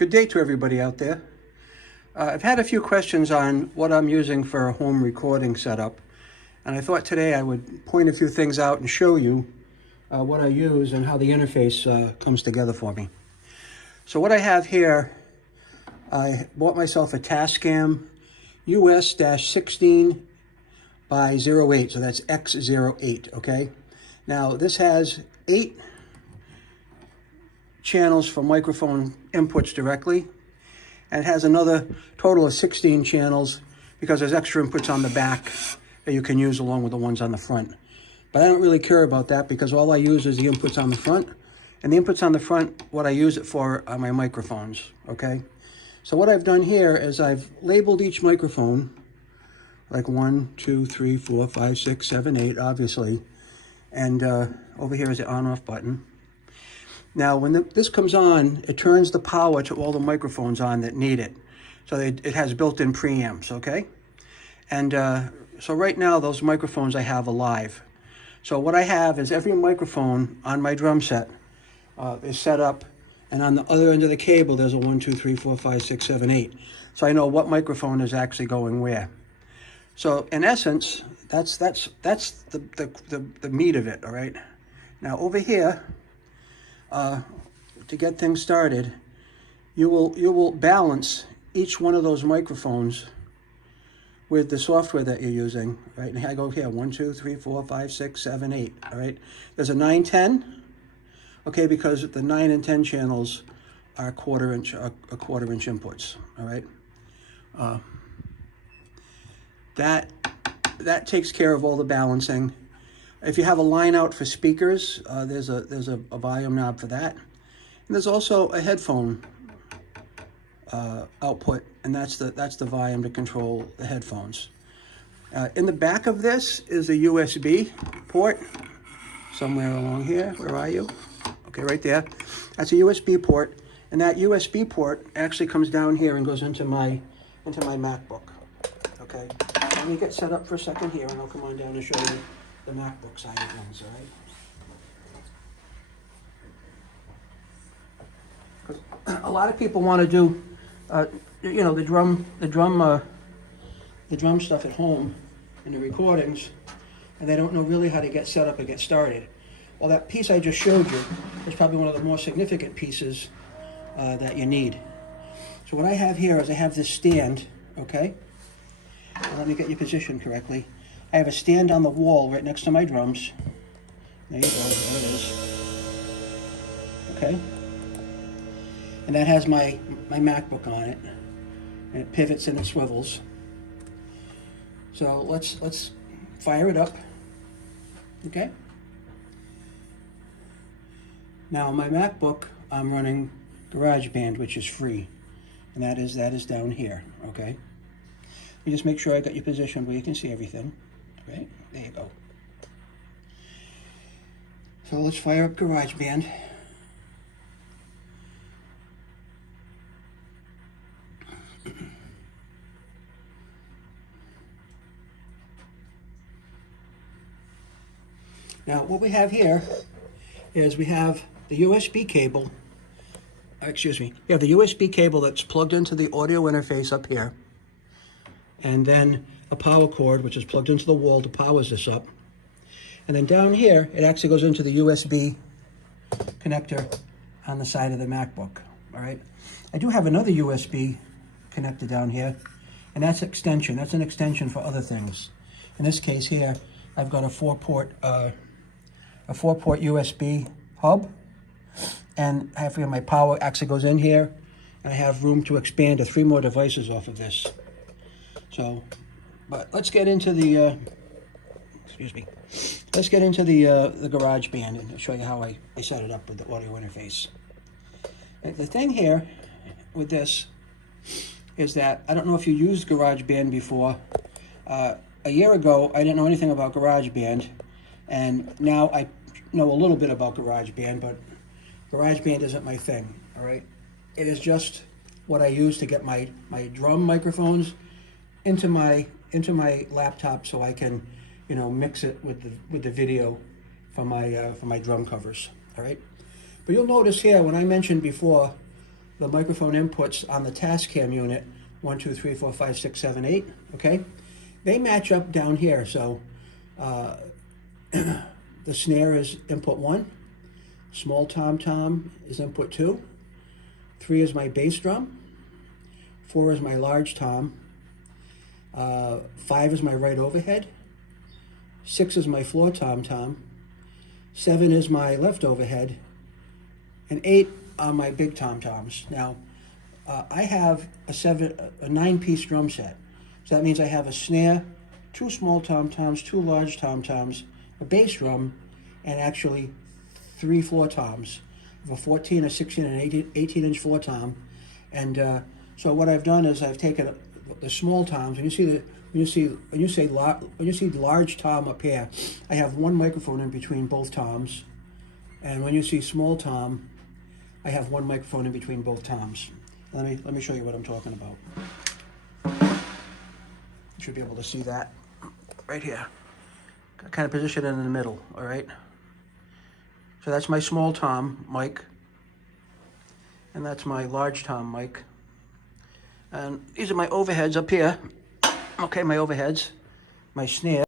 Good day to everybody out there. I've had a few questions on what I'm using for a home recording setup, and I thought today I would point a few things out and show you what I use and how the interface comes together for me. So what I have here, I bought myself a Tascam US-16x08, so that's X08, okay? Now this has 8 channels for microphone inputs directly, and it has another total of 16 channels because there's extra inputs on the back that you can use along with the ones on the front. But I don't really care about that because all I use is the inputs on the front, and the inputs on the front, what I use it for are my microphones, okay? So what I've done here is I've labeled each microphone, like 1, 2, 3, 4, 5, 6, 7, 8, obviously, and over here is the on-off button. Now, when this comes on, it turns the power to all the microphones on that need it. So it has built-in preamps, okay? And so right now, those microphones I have are live. So what I have is every microphone on my drum set is set up, and on the other end of the cable, there's a 1, 2, 3, 4, 5, 6, 7, 8. So I know what microphone is actually going where. So in essence, that's the meat of it, all right? Now over here, to get things started, you will balance each one of those microphones with the software that you're using, right? And I go here, 1, 2, 3, 4, 5, 6, 7, 8, all right? There's a 9, 10, okay, because the 9 and 10 channels are quarter inch inputs, all right? That takes care of all the balancing. If you have a line out for speakers, there's a volume knob for that. And there's also a headphone output, and that's the volume to control the headphones. In the back of this is a USB port, somewhere along here. Where are you? Okay, right there. That's a USB port, and that USB port actually comes down here and goes into my MacBook. Okay, let me get set up for a second here, and I'll come on down and show you the MacBook side of things, all right? Because a lot of people want to do, you know, the drum stuff at home and the recordings, and they don't know really how to get set up and get started. Well, that piece I just showed you is probably one of the more significant pieces that you need. So what I have here is I have this stand, okay? Well, let me get you positioned correctly. I have a stand on the wall right next to my drums. There you go, there it is. Okay? And that has my MacBook on it. And it pivots and it swivels. So let's fire it up. Okay? Now my MacBook, I'm running GarageBand, which is free. And that is down here, okay? You just make sure I got you positioned where you can see everything. Right, there you go. So let's fire up GarageBand. Now what we have here is we have the USB cable, excuse me, we have the USB cable that's plugged into the audio interface up here, and then a power cord, which is plugged into the wall to power this up. And then down here, it actually goes into the USB connector on the side of the MacBook, all right? I do have another USB connector down here, and that's extension. That's an extension for other things. In this case here, I've got a 4-port USB hub, and I have here my power actually goes in here, and I have room to expand to 3 more devices off of this. So, but let's get into the, let's get into the GarageBand and show you how I set it up with the audio interface. And the thing here with this is that, I don't know if you used GarageBand before. A year ago, I didn't know anything about GarageBand, and now I know a little bit about GarageBand, but GarageBand isn't my thing, all right? It is just what I use to get my drum microphones into my laptop so I can, you know, mix it with the video for my drum covers, all right? But you'll notice here, when I mentioned before the microphone inputs on the Tascam unit, 1, 2, 3, 4, 5, 6, 7, 8, okay? They match up down here, so the snare is input 1, small tom-tom is input 2, 3 is my bass drum, 4 is my large tom, 5 is my right overhead, 6 is my floor tom-tom, 7 is my left overhead, and 8 are my big tom-toms. Now, I have a 9-piece drum set. So that means I have a snare, 2 small tom-toms, 2 large tom-toms, a bass drum, and actually 3 floor toms. I have a 14, a 16, and an 18-inch floor tom. And so what I've done is I've taken the small toms, and when you see large tom up here, I have one microphone in between both toms. And when you see small tom, I have one microphone in between both toms. Let me show you what I'm talking about. You should be able to see that right here. I kind of position it in the middle, all right? So that's my small tom mic, and that's my large tom mic. And these are my overheads up here. Okay, my overheads, my snare.